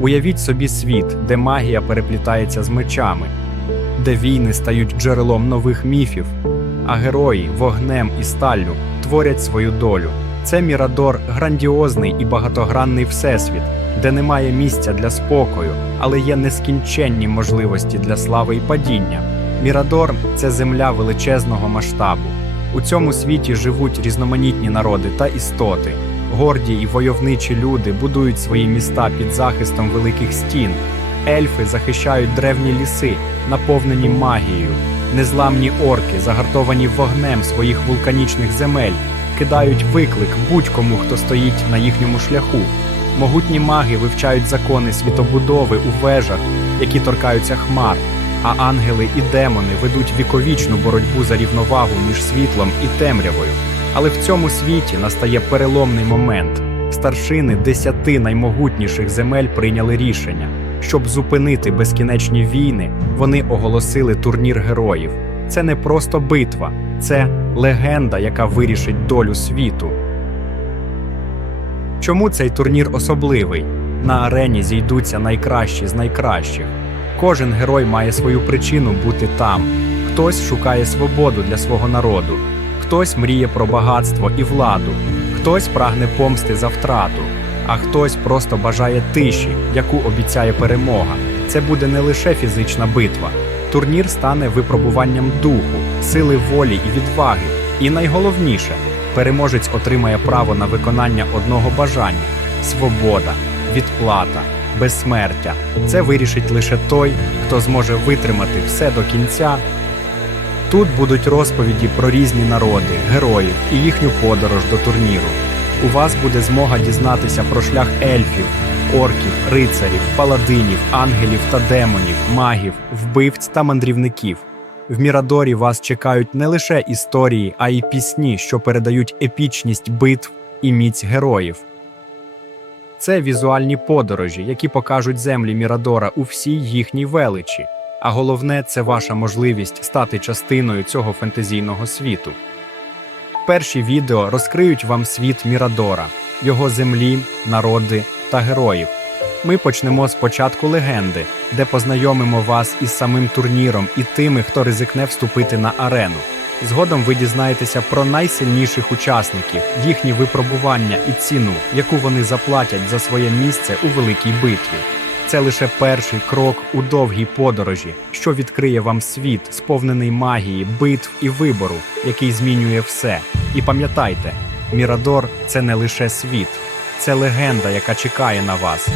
Уявіть собі світ, де магія переплітається з мечами, де війни стають джерелом нових міфів, а герої вогнем і сталлю творять свою долю. Це Мірадор грандіозний і багатогранний всесвіт, де немає місця для спокою, але є нескінченні можливості для слави і падіння. Мірадор це земля величезного масштабу. У цьому світі живуть різноманітні народи та істоти. Горді і войовничі люди будують свої міста під захистом великих стін. Ельфи захищають древні ліси, наповнені магією. Незламні орки, загартовані вогнем своїх вулканічних земель, кидають виклик будь-кому, хто стоїть на їхньому шляху. Могутні маги вивчають закони світобудови у вежах, які торкаються хмар, а ангели і демони ведуть віковічну боротьбу за рівновагу між світлом і темрявою. Але в цьому світі настає переломний момент. Старшини десяти наймогутніших земель прийняли рішення. Щоб зупинити безкінечні війни, вони оголосили турнір героїв. Це не просто битва, це легенда, яка вирішить долю світу. Чому цей турнір особливий? На арені зійдуться найкращі з найкращих. Кожен герой має свою причину бути там. Хтось шукає свободу для свого народу, хтось мріє про багатство і владу, хтось прагне помсти за втрату, а хтось просто бажає тиші, яку обіцяє перемога. Це буде не лише фізична битва. Турнір стане випробуванням духу, сили волі і відваги. І найголовніше, переможець отримає право на виконання одного бажання свобода, відплата, безсмертя. Це вирішить лише той, хто зможе витримати все до кінця. Тут будуть розповіді про різні народи, героїв і їхню подорож до турніру. У вас буде змога дізнатися про шлях ельфів, орків, рицарів, паладинів, ангелів та демонів, магів, вбивць та мандрівників. В Мірадорі вас чекають не лише історії, а й пісні, що передають епічність битв і міць героїв. Це візуальні подорожі, які покажуть землі Мірадора у всій їхній величі. А головне, це ваша можливість стати частиною цього фентезійного світу. Перші відео розкриють вам світ Мірадора, його землі, народи та героїв. Ми почнемо з початку легенди, де познайомимо вас із самим турніром і тими, хто ризикне вступити на арену. Згодом ви дізнаєтеся про найсильніших учасників, їхні випробування і ціну, яку вони заплатять за своє місце у великій битві. Це лише перший крок у довгій подорожі, що відкриє вам світ, сповнений магії, битв і вибору, який змінює все. І пам'ятайте, Мірадор це не лише світ, це легенда, яка чекає на вас.